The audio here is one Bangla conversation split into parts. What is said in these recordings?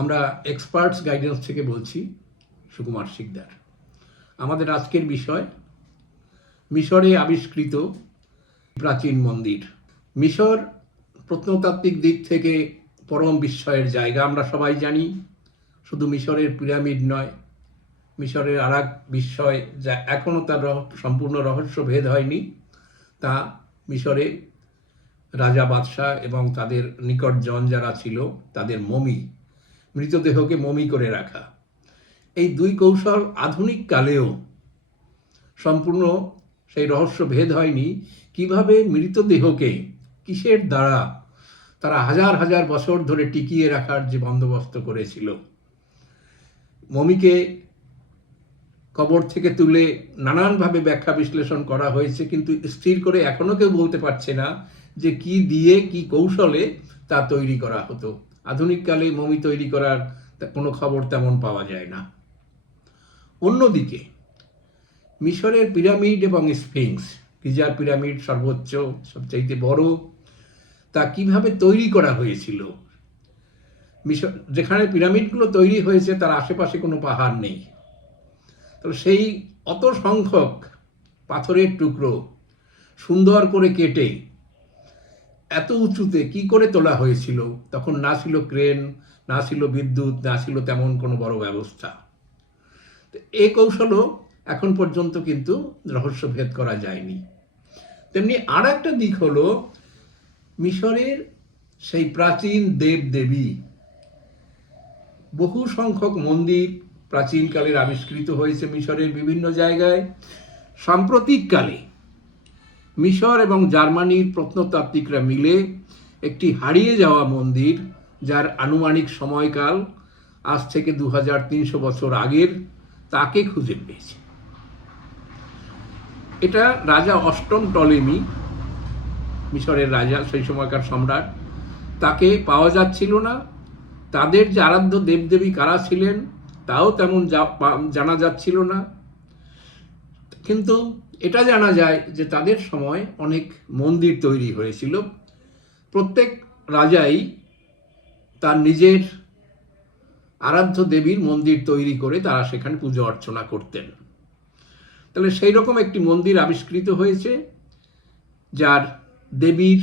আমরা এক্সপার্টস গাইডেন্স থেকে বলছি, সুকুমার শিকদার। আমাদের আজকের বিষয় মিশরে আবিষ্কৃত প্রাচীন মন্দির। মিশর প্রত্নতাত্ত্বিক দিক থেকে পরম বিস্ময়ের জায়গা। আমরা সবাই জানি, শুধু মিশরের পিরামিড নয়, মিশরের আর এক বিস্ময় যা এখনও তার সম্পূর্ণ রহস্য ভেদ হয়নি, তা মিশরে রাজা বাদশাহ এবং তাদের নিকটজন যারা ছিল তাদের মমি, মৃতদেহকে মমি করে রাখা। এই দুই কৌশল আধুনিক কালেও সম্পূর্ণ সেই রহস্য ভেদ হয়নি, কিভাবে মৃতদেহকে কিসের দ্বারা তারা হাজার হাজার বছর ধরে টিকিয়ে রাখার যে বন্দোবস্ত করেছিল। মমিকে কবর থেকে তুলে নানানভাবে ব্যাখ্যা বিশ্লেষণ করা হয়েছে, কিন্তু স্থির করে এখনো কেউ বলতে পারছে না যে কি দিয়ে কি কৌশলে তা তৈরি করা হতো। আধুনিককালে মমি তৈরি করার কোনো খবর তেমন পাওয়া যায় না। অন্যদিকে মিশরের পিরামিড এবং স্ফিংস, গিজার পিরামিড সর্বোচ্চ, সবচাইতে বড়, তা কিভাবে তৈরি করা হয়েছিল। মিশর যেখানে পিরামিডগুলো তৈরি হয়েছে তার আশেপাশে কোনো পাহাড় নেই, তো সেই অত সংখ্যক পাথরের টুকরো সুন্দর করে কেটে এত উঁচুতে কি করে তোলা হয়েছিল। তখন না ছিল ক্রেন, না ছিল বিদ্যুৎ, না ছিল তেমন কোনো বড় ব্যবস্থা। এই কৌশলও এখন পর্যন্ত কিন্তু রহস্যভেদ করা যায়নি। তেমনি আর একটা দিক হলো মিশরের সেই প্রাচীন দেবদেবী। বহু সংখ্যক মন্দির প্রাচীনকালের আবিষ্কৃত হয়েছে মিশরের বিভিন্ন জায়গায়। সাম্প্রতিককালে মিশর এবং জার্মানির প্রত্নতাত্ত্বিকরা মিলে একটি হারিয়ে যাওয়া মন্দির, যার আনুমানিক সময়কাল আজ থেকে 2300 বছর আগের, তাকে খুঁজে পেয়েছে। এটা রাজা অষ্টম টলেমি, মিশরের রাজা, সেই সময়কার সম্রাট, তাকে পাওয়া যাচ্ছিল না। তাদের যে আরাধ্য দেবদেবী কারা ছিলেন তাও তেমন জানা যাচ্ছিল না, কিন্তু এটা জানা যায় যে তাদের সময় অনেক মন্দির তৈরি হয়েছিল। প্রত্যেক রাজাই তার নিজের আরাধ্য দেবীর মন্দির তৈরি করে তারা সেখানে পুজো অর্চনা করতেন। তাহলে সেই রকম একটি মন্দির আবিষ্কৃত হয়েছে, যার দেবীর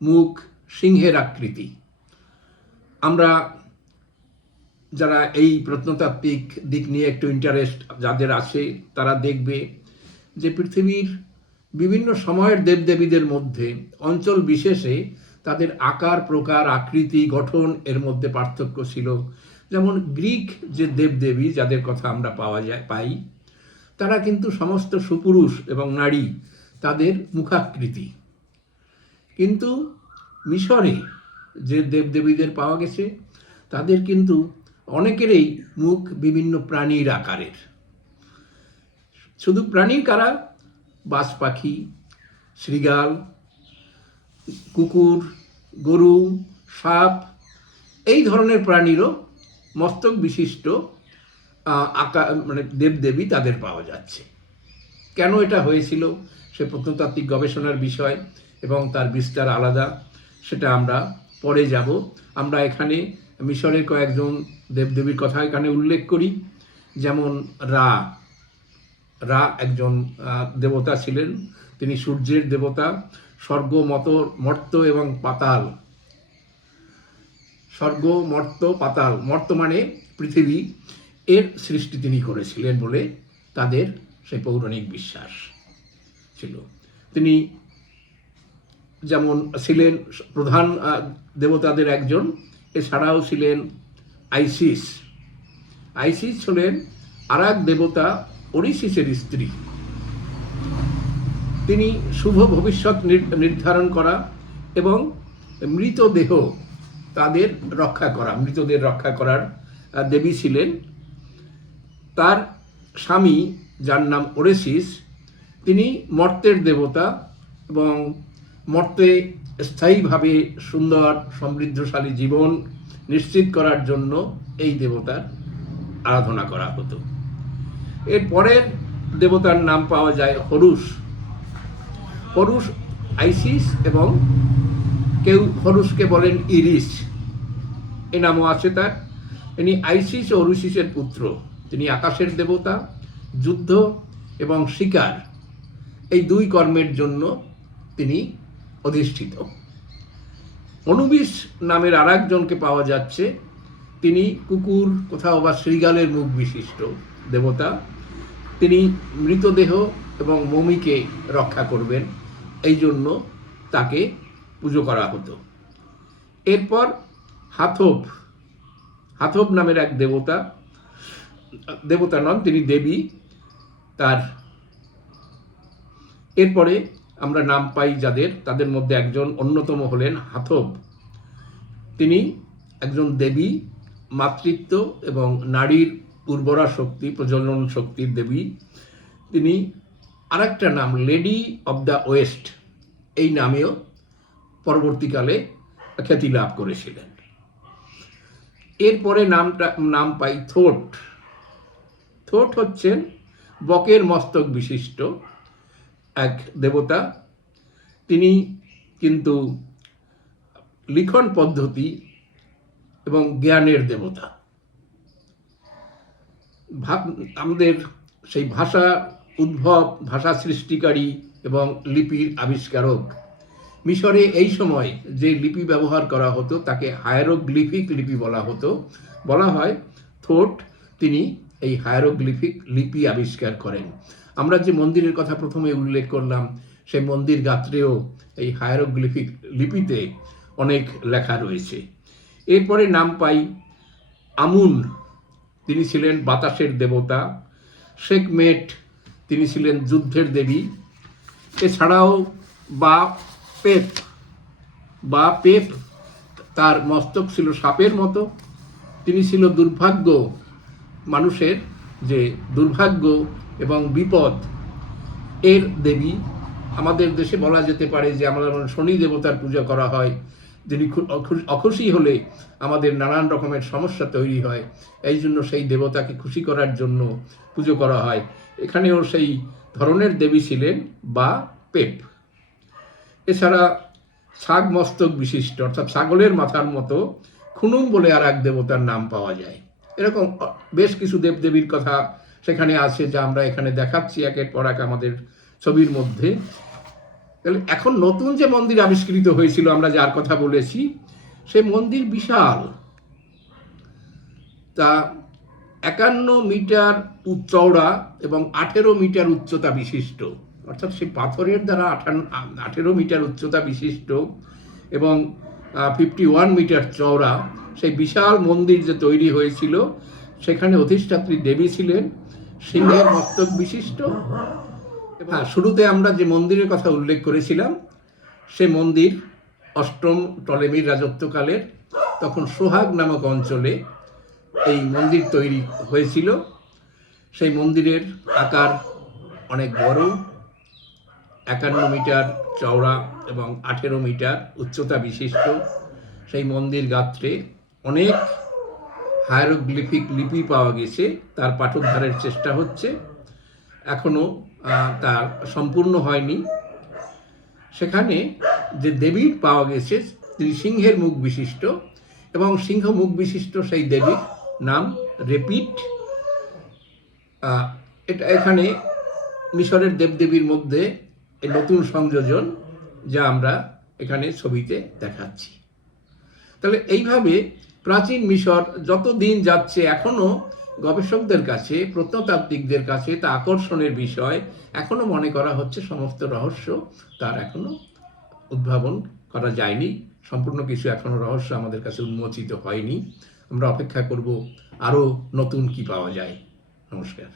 মুখ সিংহের আকৃতি। আমরা যারা এই প্রত্নতাত্ত্বিক দিক নিয়ে একটু ইন্টারেস্ট যাদের আছে, তারা দেখবে যে পৃথিবীর বিভিন্ন সময়ের দেবদেবীদের মধ্যে অঞ্চল বিশেষে তাদের আকার, প্রকার, আকৃতি, গঠন এর মধ্যে পার্থক্য ছিল। যেমন গ্রিক যে দেবদেবী যাদের কথা আমরা পাই, তারা কিন্তু সমস্ত সুপুরুষ এবং নারী, তাদের মুখাকৃতি। কিন্তু মিশরে যে দেবদেবীদের পাওয়া গেছে তাদের কিন্তু অনেকেরই মুখ বিভিন্ন প্রাণীর আকারের। শুধু প্রাণী কারা? বাজ পাখি, শৃগাল, কুকুর, গরু, সাপ, এই ধরনের প্রাণীরও মস্তক বিশিষ্ট আকার মানে দেবদেবী তাদের পাওয়া যাচ্ছে। কেন এটা হয়েছিল সে প্রত্নতাত্ত্বিক গবেষণার বিষয় এবং তার বিস্তার আলাদা, সেটা আমরা পরে যাব। আমরা এখানে মিশরের কয়েকজন দেবদেবীর কথা এখানে উল্লেখ করি। যেমন রা একজন দেবতা ছিলেন, তিনি সূর্যের দেবতা। স্বর্গ, মর্ত এবং পাতাল, স্বর্গ, মর্ত, পাতাল, মর্ত মানে পৃথিবী, এর সৃষ্টি তিনি করেছিলেন বলে তাদের সেই পৌরাণিক বিশ্বাস ছিল। তিনি যেমন ছিলেন প্রধান দেবতাদের একজন, এছাড়াও ছিলেন আইসিস হলেন আর এক দেবতা, ওরিসিসের স্ত্রী। তিনি শুভ ভবিষ্যৎ নির্ধারণ করা এবং মৃতদেহ তাদের রক্ষা করা, মৃতদের রক্ষা করার দেবী ছিলেন। তার স্বামী, যার নাম ওরেসিস, তিনি মর্তের দেবতা এবং মর্তে স্থায়ীভাবে সুন্দর সমৃদ্ধশালী জীবন নিশ্চিত করার জন্য এই দেবতার আরাধনা করা হতো। এর পরের দেবতার নাম পাওয়া যায় হরুস, আইসিস, এবং কেউ হরুসকে বলেন ইরিস। এই নামও আছে তার। ইনি আইসিস ও ওরুসিসের পুত্র। তিনি আকাশের দেবতা, যুদ্ধ এবং শিকার এই দুই কর্মের জন্য তিনি অধিষ্ঠিত। অনুবিস নামের আর একজনকে পাওয়া যাচ্ছে, তিনি কুকুর কোথাও বা শৃগালের মুখ বিশিষ্ট দেবতা। তিনি মৃতদেহ এবং মমিকে রক্ষা করবেন, এই জন্য তাকে পুজো করা হতো। এরপর হাথোপ, হাথোপ নামের এক দেবতা, দেবতা নন, তিনি দেবী। তার এরপরে আমরা নাম পাই যাদের, তাদের মধ্যে একজন অন্যতম হলেন হাথোপ। তিনি একজন দেবী, মাতৃত্ব এবং নারীর উর্বরা শক্তি, প্রজনন শক্তির দেবী। তিনি আরেকটা নাম লেডি অব দ্য ওয়েস্ট এই নামেও পরবর্তীকালে খ্যাতি লাভ করেছিলেন। এরপরে নাম পাই থোট। থোট হচ্ছেন বকের মস্তক বিশিষ্ট এক দেবতা। তিনি কিন্তু লিখন পদ্ধতি এবং জ্ঞানের দেবতা। আমাদের সেই ভাষা উদ্ভব, ভাষা সৃষ্টিকারী এবং লিপির আবিষ্কারক। মিশরে এই সময় যে লিপি ব্যবহার করা হতো তাকে হায়ারোগ্লিফিক লিপি বলা হতো। বলা হয় থোট তিনি এই হায়ারোগ্লিফিক লিপি আবিষ্কার করেন। আমরা যে মন্দিরের কথা প্রথমে উল্লেখ করলাম, সেই মন্দির গাত্রেও এই হায়ারোগ্লিফিক লিপিতে অনেক লেখা রয়েছে। এরপরে নাম পাই আমুন, তিনি ছিলেন বাতাসের দেবতা। সেকমেট, তিনি ছিলেন যুদ্ধের দেবী। এছাড়াও বা পেপ তার মস্তক ছিল সাপের মতো। তিনি ছিল দুর্ভাগ্য, মানুষের যে দুর্ভাগ্য এবং বিপদ এর দেবী। আমাদের দেশে বলা যেতে পারে যে আমাদের শনি দেবতার পূজা করা হয়, যিনি অখুশি হলে আমাদের নানান রকমের সমস্যা তৈরি হয়, এই জন্য সেই দেবতাকে খুশি করার জন্য পুজো করা হয়। এখানেও সেই ধরনের দেবী ছিলেন বা পেপ। এছাড়া ছাগ মস্তক বিশিষ্ট, অর্থাৎ ছাগলের মাথার মতো খুনুম বলে আর এক দেবতার নাম পাওয়া যায়। এরকম বেশ কিছু দেবদেবীর কথা সেখানে আছে, যা আমরা এখানে দেখাচ্ছি একের পর এক আমাদের ছবির মধ্যে। তাহলে এখন নতুন যে মন্দির আবিষ্কৃত হয়েছিল, আমরা যার কথা বলেছি, সে মন্দির বিশাল। তা 51 মিটার চওড়া এবং 18 মিটার উচ্চতা বিশিষ্ট, অর্থাৎ সেই পাথরের দ্বারা 18 মিটার উচ্চতা বিশিষ্ট এবং 51 মিটার চওড়া সেই বিশাল মন্দির যে তৈরি হয়েছিল, সেখানে অধিষ্ঠাত্রী দেবী ছিলেন সিংহের মস্তক বিশিষ্ট। হ্যাঁ, শুরুতে আমরা যে মন্দিরের কথা উল্লেখ করেছিলাম, সে মন্দির অষ্টম টলেমির রাজত্বকালের। তখন সোহাগ নামক অঞ্চলে এই মন্দির তৈরি হয়েছিল। সেই মন্দিরের আকার অনেক বড়, 51 মিটার চওড়া এবং 18 মিটার উচ্চতা বিশিষ্ট। সেই মন্দির গাত্রে অনেক হায়ারোগ্লিফিক লিপি পাওয়া গেছে, তার পাঠোদ্ধারের চেষ্টা হচ্ছে, এখনো তার সম্পূর্ণ হয়নি। সেখানে যে দেবীর পাওয়া গেছে, তিনি সিংহের মুখ বিশিষ্ট, এবং সিংহ মুখ বিশিষ্ট সেই দেবীর নাম রেপিট। এটা এখানে মিশরের দেবদেবীর মধ্যে এই নতুন সংযোজন, যা আমরা এখানে ছবিতে দেখাচ্ছি। তাহলে এইভাবে প্রাচীন মিশর যত দিন যাচ্ছে, এখনো গবেষকদের কাছে, প্রত্নতাত্ত্বিকদের কাছে তা আকর্ষণের বিষয়। এখনো মনে করা হচ্ছে সমস্ত রহস্য তার এখনো উদ্ভাবন করা যায়নি, সম্পূর্ণ কিছু এখনো রহস্য আমাদের কাছে উন্মোচিত হয়নি। আমরা অপেক্ষা করব আরও নতুন কি পাওয়া যায়। নমস্কার।